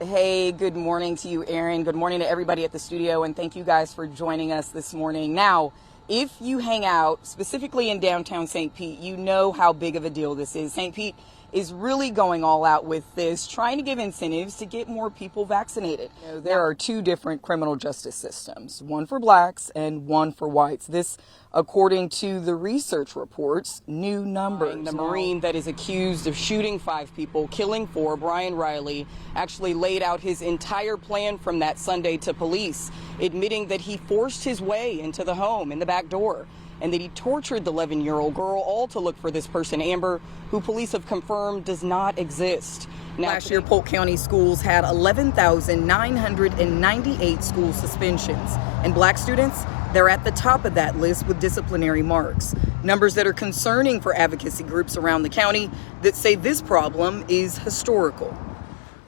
Hey, good morning to you, Aaron. Good morning to everybody at the studio, and thank you guys for joining us this morning. Now, if you hang out specifically in downtown St. Pete, you know how big of a deal this is. St. Pete is really going all out with this, trying to give incentives to get more people vaccinated. You know, there are two different criminal justice systems, one for blacks and one for whites. This, according to the research reports, new numbers. The Marine that is accused of shooting 5 people, killing 4, Brian Riley, actually laid out his entire plan from that Sunday to police, admitting that he forced his way into the home in the back door, and that he tortured the 11-year-old girl, all to look for this person, Amber, who police have confirmed does not exist. Now, last year, Polk County schools had 11,998 school suspensions, and black students, they're at the top of that list with disciplinary marks. Numbers that are concerning for advocacy groups around the county that say this problem is historical.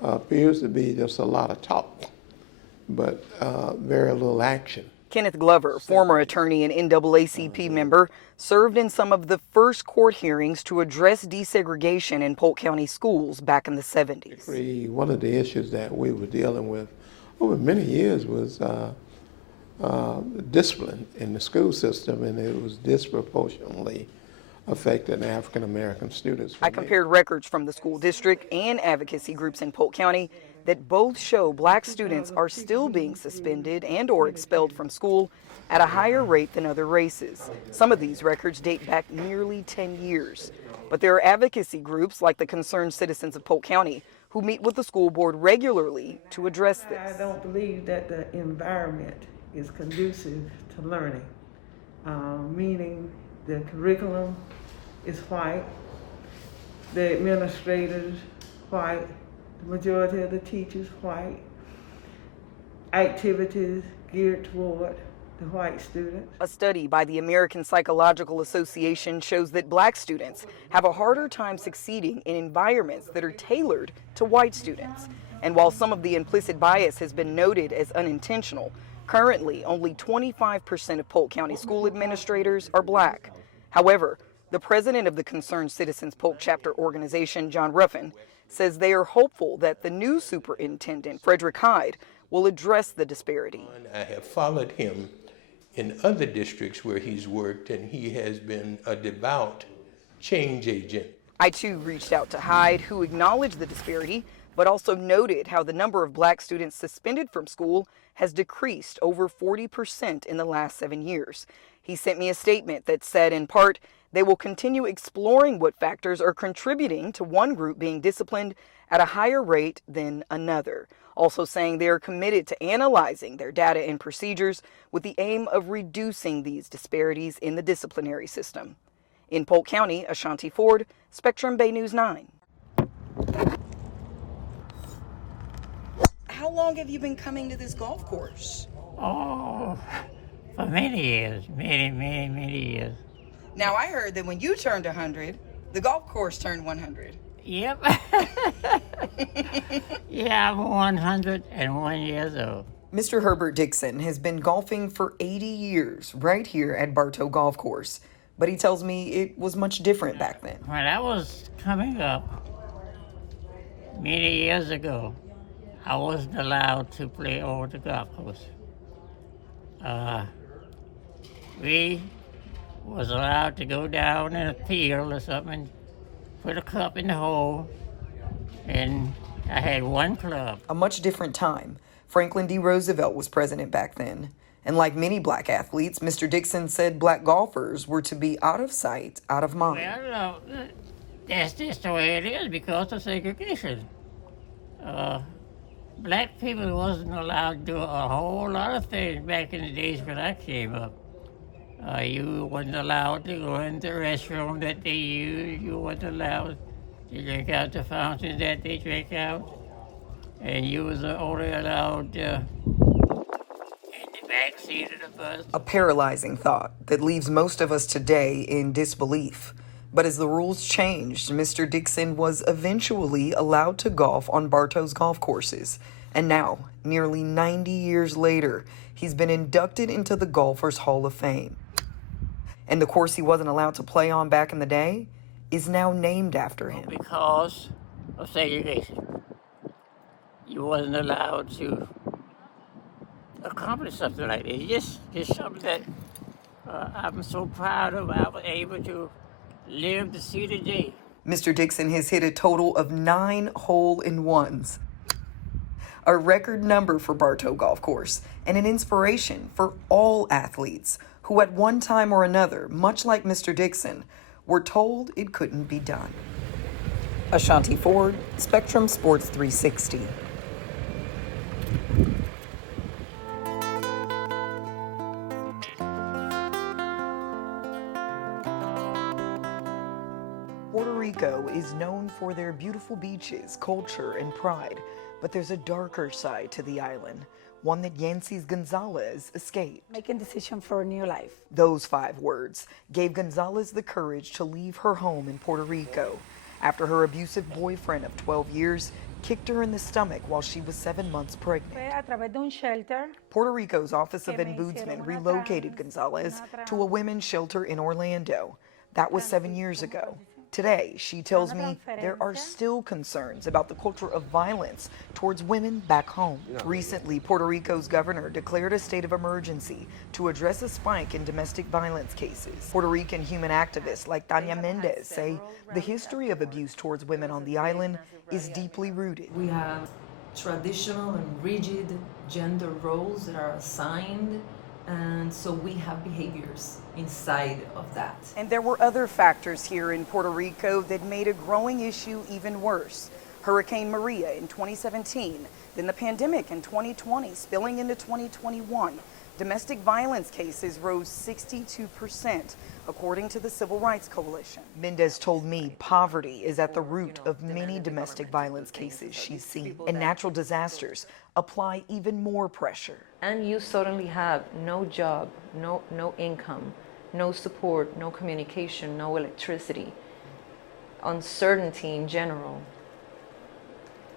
Appears to be just a lot of talk, but very little action. Kenneth Glover, former attorney and NAACP member, served in some of the first court hearings to address desegregation in Polk County schools back in the 70s. One of the issues that we were dealing with over many years was discipline in the school system, and it was disproportionately affecting African American students. I compared records from the school district and advocacy groups in Polk County that both show black students are still being suspended and or expelled from school at a higher rate than other races. Some of these records date back nearly 10 years. But there are advocacy groups like the Concerned Citizens of Polk County who meet with the school board regularly to address this. I don't believe that the environment is conducive to learning, meaning the curriculum is white, the administrators white, the majority of the teachers white, activities geared toward the white students. A study by the American Psychological Association shows that black students have a harder time succeeding in environments that are tailored to white students. And while some of the implicit bias has been noted as unintentional, currently only 25% of Polk County school administrators are black. However, the president of the Concerned Citizens Polk Chapter organization, John Ruffin, says they are hopeful that the new superintendent, Frederick Hyde, will address the disparity. I have followed him in other districts where he's worked, and he has been a devout change agent. I too reached out to Hyde, who acknowledged the disparity, but also noted how the number of black students suspended from school has decreased over 40% in the last 7 years. He sent me a statement that said, in part, they will continue exploring what factors are contributing to one group being disciplined at a higher rate than another. Also saying they are committed to analyzing their data and procedures with the aim of reducing these disparities in the disciplinary system. In Polk County, Ashontiford, Spectrum Bay News 9. How long have you been coming to this golf course? Oh, for many years, many years. Now, I heard that when you turned 100, the golf course turned 100. Yep. Yeah, I'm 101 years old. Mr. Herbert Dixon has been golfing for 80 years right here at Bartow Golf Course, but he tells me it was much different back then. When I was coming up many years ago, I wasn't allowed to play over the golf course. We was allowed to go down in a field or something, put a cup in the hole, and I had one club. A much different time. Franklin D. Roosevelt was president back then. And like many black athletes, Mr. Dixon said black golfers were to be out of sight, out of mind. Well, that's just the way it is because of segregation. Black people wasn't allowed to do a whole lot of things back in the days when I came up. You wasn't allowed to go in the restroom that they use. You wasn't allowed to drink out the fountain that they drink out. And you was only allowed in the back seat of the bus. A paralyzing thought that leaves most of us today in disbelief. But as the rules changed, Mr. Dixon was eventually allowed to golf on Bartow's golf courses. And now, nearly 90 years later, he's been inducted into the Golfers Hall of Fame. And the course he wasn't allowed to play on back in the day is now named after him. Because of segregation. you wasn't allowed to accomplish something like this. Just something that I'm so proud of. I was able to live to see the day. Mr. Dixon has hit a total of 9 hole-in-ones, a record number for Bartow Golf Course, and an inspiration for all athletes who at one time or another, much like Mr. Dixon, were told it couldn't be done. Ashontiford, Spectrum Sports 360. Puerto Rico is known for their beautiful beaches, culture, and pride, but there's a darker side to the island, one that Yancy's Gonzalez escaped. Making decision for a new life. Those 5 words gave Gonzalez the courage to leave her home in Puerto Rico after her abusive boyfriend of 12 years kicked her in the stomach while she was 7 months pregnant. A través de un shelter. Puerto Rico's Office of Ombudsman relocated Gonzalez to a women's shelter in Orlando. That was 7 years ago. Today, she tells me there are still concerns about the culture of violence towards women back home. Recently, Puerto Rico's governor declared a state of emergency to address a spike in domestic violence cases. Puerto Rican human activists like Tania Mendez say the history of abuse towards women on the island is deeply rooted. We have traditional and rigid gender roles that are assigned, and so we have behaviors inside of that. And there were other factors here in Puerto Rico that made a growing issue even worse. Hurricane Maria in 2017, then the pandemic in 2020 spilling into 2021. Domestic violence cases rose 62%, according to the Civil Rights Coalition. Mendez told me poverty is at the root of many domestic violence cases she's seen, and natural disasters apply even more pressure. And you suddenly have no job, no income, no support, no communication, no electricity, uncertainty in general.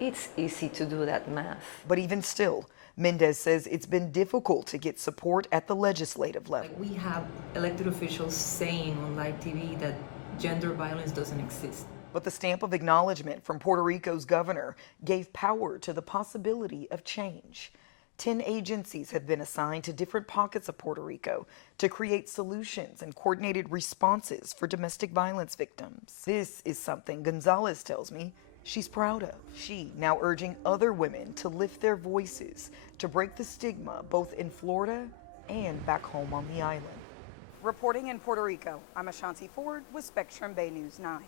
It's easy to do that math. But even still, Mendez says it's been difficult to get support at the legislative level. We have elected officials saying on live TV that gender violence doesn't exist. But the stamp of acknowledgement from Puerto Rico's governor gave power to the possibility of change. 10 agencies have been assigned to different pockets of Puerto Rico to create solutions and coordinated responses for domestic violence victims. This is something Gonzalez tells me she's proud of. She now urging other women to lift their voices to break the stigma both in Florida and back home on the island. Reporting in Puerto Rico, I'm Ashontiford with Spectrum Bay News 9.